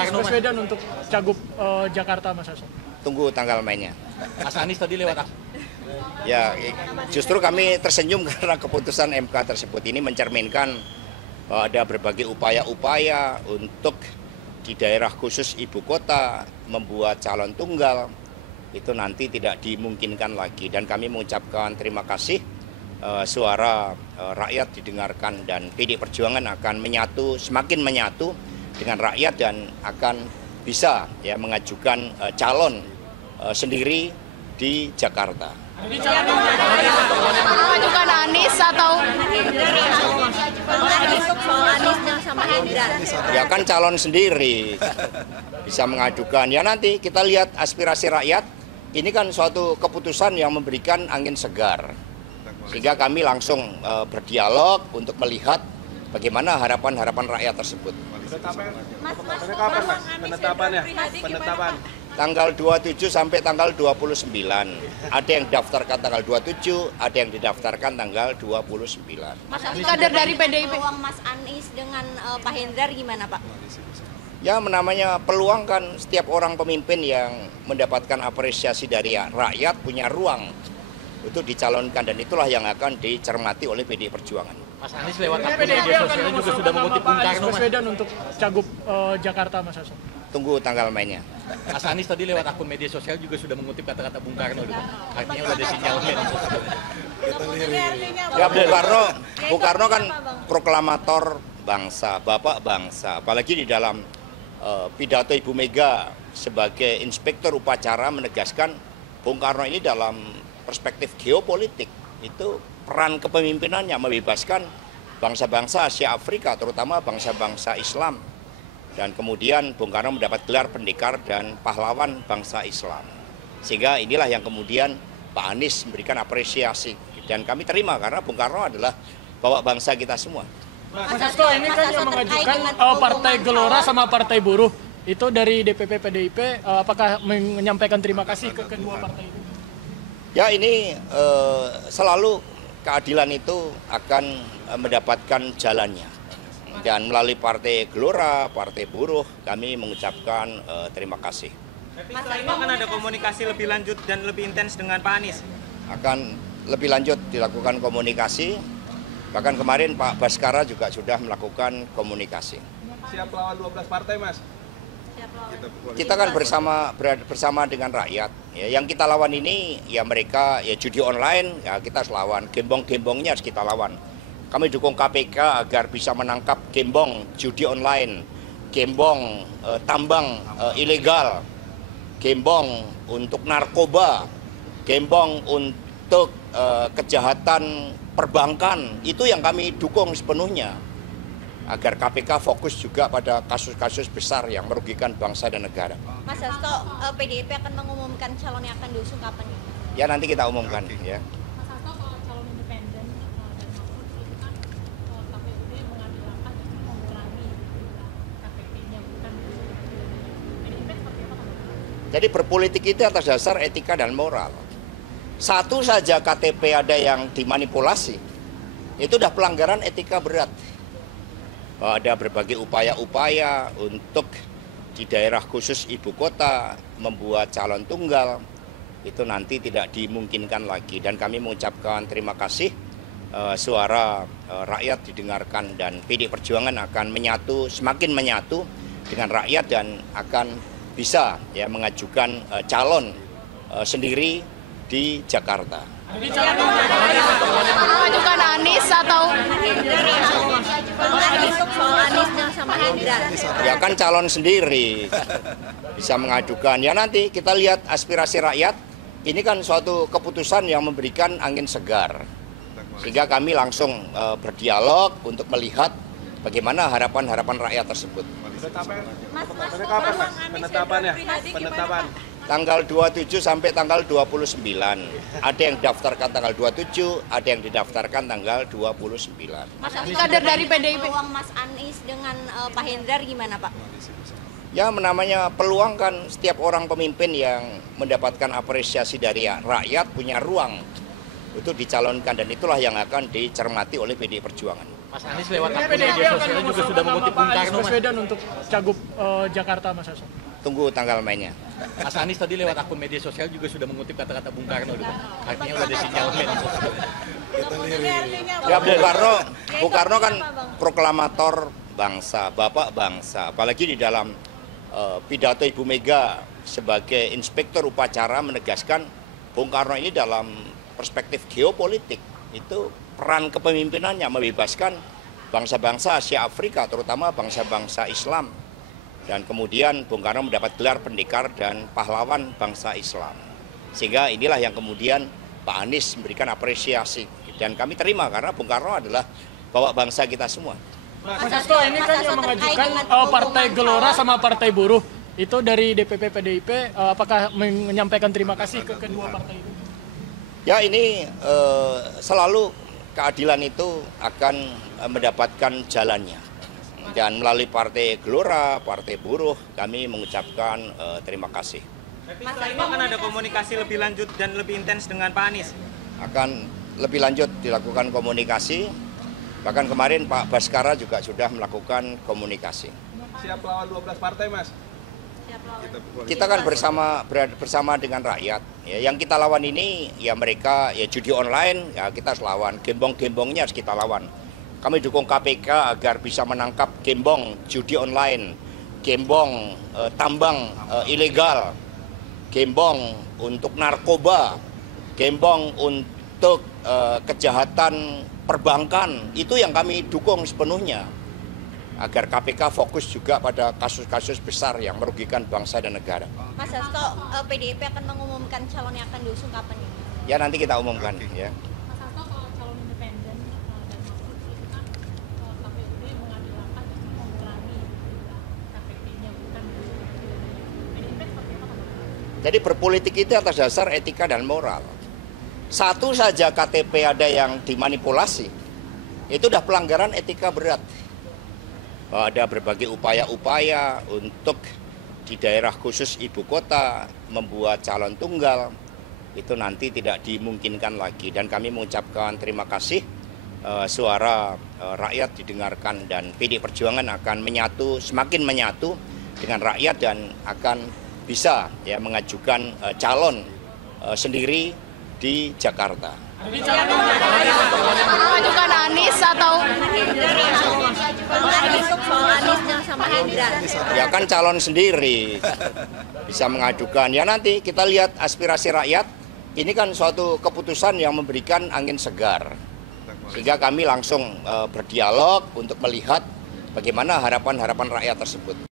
Anies Baswedan untuk Cagup Jakarta, Mas Hasto? Tunggu tanggal mainnya. Mas Anies tadi lewat Ya, justru kami tersenyum karena keputusan MK tersebut ini mencerminkan bahwa ada berbagai upaya-upaya untuk di daerah khusus ibu kota membuat calon tunggal itu nanti tidak dimungkinkan lagi. Dan kami mengucapkan terima kasih suara rakyat didengarkan dan PD Perjuangan akan menyatu, semakin menyatu dengan rakyat dan akan bisa ya mengajukan calon sendiri di Jakarta. Mengajukan Anies atau Anies sama Hendra? Ya kan calon sendiri bisa mengajukan. Ya nanti kita lihat aspirasi rakyat. Ini kan suatu keputusan yang memberikan angin segar. Sehingga kami langsung berdialog untuk melihat bagaimana harapan-harapan rakyat tersebut. Penetapannya? Tanggal 27 sampai tanggal 29. Ada yang daftarkan tanggal 27, ada yang didaftarkan tanggal 29. Mas Anies kader dari PDIP. Peluang Mas Anies dengan Pak Hendra gimana, Pak? Ya namanya peluang kan setiap orang pemimpin yang mendapatkan apresiasi dari rakyat punya ruang untuk dicalonkan dan itulah yang akan dicermati oleh PD Perjuangan. Mas Anies lewat akun media sosial juga sudah mengutip Bung Karno, Mas. Baswedan untuk Cagup Jakarta, Mas Hasto? Tunggu tanggal mainnya. Mas Anies tadi lewat akun media sosial juga sudah mengutip kata-kata Bung Karno. Artinya udah ada sinyalnya. Ya Bung Karno kan proklamator bangsa, bapak bangsa. Apalagi di dalam pidato Ibu Mega sebagai inspektur upacara menegaskan Bung Karno ini dalam perspektif geopolitik itu peran kepemimpinannya membebaskan bangsa-bangsa Asia Afrika, terutama bangsa-bangsa Islam. Dan kemudian Bung Karno mendapat gelar pendekar dan pahlawan bangsa Islam. Sehingga inilah yang kemudian Pak Anies memberikan apresiasi. Dan kami terima karena Bung Karno adalah bapak bangsa kita semua. Mas Hasto, ini kan yang mengajukan Partai Gelora sama Partai Buruh. Itu dari DPP PDIP, apakah menyampaikan terima kasih ke kedua partai itu? Ya ini selalu keadilan itu akan mendapatkan jalannya. Dan melalui Partai Gelora, Partai Buruh, kami mengucapkan terima kasih. Setelah ini akan ada komunikasi lebih lanjut dan lebih intens dengan Pak Anies? Akan lebih lanjut dilakukan komunikasi, bahkan kemarin Pak Baskara juga sudah melakukan komunikasi. Siap lawan 12 partai, Mas? Kita kan bersama dengan rakyat. Ya, yang kita lawan ini ya mereka ya judi online, ya kita harus lawan. Gembong-gembongnya harus kita lawan. Kami dukung KPK agar bisa menangkap gembong judi online, gembong tambang ilegal, gembong untuk narkoba, gembong untuk kejahatan perbankan. Itu yang kami dukung sepenuhnya. Agar KPK fokus juga pada kasus-kasus besar yang merugikan bangsa dan negara. Mas Hasto, PDIP akan mengumumkan calon yang akan diusung kapan ya? Ya nanti kita umumkan ya. Mas Hasto, soal calon independen dan Mahfud itu kan KPUD mengambil langkah dengan mengurangi KPP-nya bukan PDIP seperti apa? Jadi berpolitik itu atas dasar etika dan moral. Satu saja KTP ada yang dimanipulasi, itu udah pelanggaran etika berat. Ada berbagai upaya-upaya untuk di daerah khusus ibu kota membuat calon tunggal itu nanti tidak dimungkinkan lagi. Dan kami mengucapkan terima kasih suara rakyat didengarkan dan PD Perjuangan akan menyatu, semakin menyatu dengan rakyat dan akan bisa ya mengajukan calon sendiri di Jakarta. Mengajukan Anies atau Anies sama Hendra? Ya kan calon sendiri bisa mengajukan. Ya nanti kita lihat aspirasi rakyat. Ini kan suatu keputusan yang memberikan angin segar. Sehingga kami langsung berdialog untuk melihat bagaimana harapan-harapan rakyat tersebut. Penetapannya? Tanggal 27 sampai tanggal 29. Ada yang daftarkan tanggal 27, ada yang didaftarkan tanggal 29. Mas Anies kader dari PDIP. Peluang Mas Anies dengan Pak Hendra gimana, Pak? Ya namanya peluang kan setiap orang pemimpin yang mendapatkan apresiasi dari rakyat punya ruang untuk dicalonkan dan itulah yang akan dicermati oleh PD Perjuangan. Mas Anies lewat akun PDIP media akan sosial juga mengusung sudah nama mengutip Pak Bung Anies Karno, Mas. Baswedan untuk Cagup Jakarta, Mas Hasto. Tunggu tanggal mainnya. Mas Anies tadi lewat akun media sosial juga sudah mengutip kata-kata Bung Karno. Artinya udah ada sinyal. Ya Bung Karno kan proklamator bangsa, bapak bangsa. Apalagi di dalam pidato Ibu Mega sebagai inspektur upacara menegaskan Bung Karno ini dalam perspektif geopolitik itu peran kepemimpinannya membebaskan bangsa-bangsa Asia Afrika, terutama bangsa-bangsa Islam. Dan kemudian Bung Karno mendapat gelar pendekar dan pahlawan bangsa Islam. Sehingga inilah yang kemudian Pak Anies memberikan apresiasi. Dan kami terima karena Bung Karno adalah bapak bangsa kita semua. Mas Hasto, ini kan yang mengajukan Partai Gelora sama Partai Buruh itu dari DPP PDIP, apakah menyampaikan terima kasih ke kedua partai itu? Ya ini selalu keadilan itu akan mendapatkan jalannya. Dan melalui Partai Gelora, Partai Buruh, kami mengucapkan terima kasih. Setelah ini akan ada komunikasi lebih lanjut dan lebih intens dengan Pak Anies. Akan lebih lanjut dilakukan komunikasi, bahkan kemarin Pak Baskara juga sudah melakukan komunikasi. Siap lawan 12 partai, Mas? Kita kan bersama dengan rakyat. Ya, yang kita lawan ini ya mereka ya judi online, ya kita harus lawan. Gembong-gembongnya harus kita lawan. Kami dukung KPK agar bisa menangkap gembong judi online, gembong tambang ilegal, gembong untuk narkoba, gembong untuk kejahatan perbankan. Itu yang kami dukung sepenuhnya. Agar KPK fokus juga pada kasus-kasus besar yang merugikan bangsa dan negara. Mas Hasto, PDIP akan mengumumkan calon yang akan diusung kapan ini? Ya nanti kita umumkan ya. Mas Hasto, kalau calon independen dan mahfud itu kan KPUD mengambil langkah dengan mengurangi KPP-nya bukan PDIP seperti apa? Jadi berpolitik itu atas dasar etika dan moral. Satu saja KTP ada yang dimanipulasi, itu udah pelanggaran etika berat. Ada berbagai upaya-upaya untuk di daerah khusus ibu kota membuat calon tunggal, itu nanti tidak dimungkinkan lagi. Dan kami mengucapkan terima kasih, suara rakyat didengarkan dan PD Perjuangan akan semakin menyatu dengan rakyat dan akan bisa ya mengajukan calon sendiri di Jakarta. Mengajukan Anies atau Anies sama Hendra? Ya kan calon sendiri bisa mengajukan. Ya nanti kita lihat aspirasi rakyat. Ini kan suatu keputusan yang memberikan angin segar. Sehingga kami langsung berdialog untuk melihat bagaimana harapan-harapan rakyat tersebut.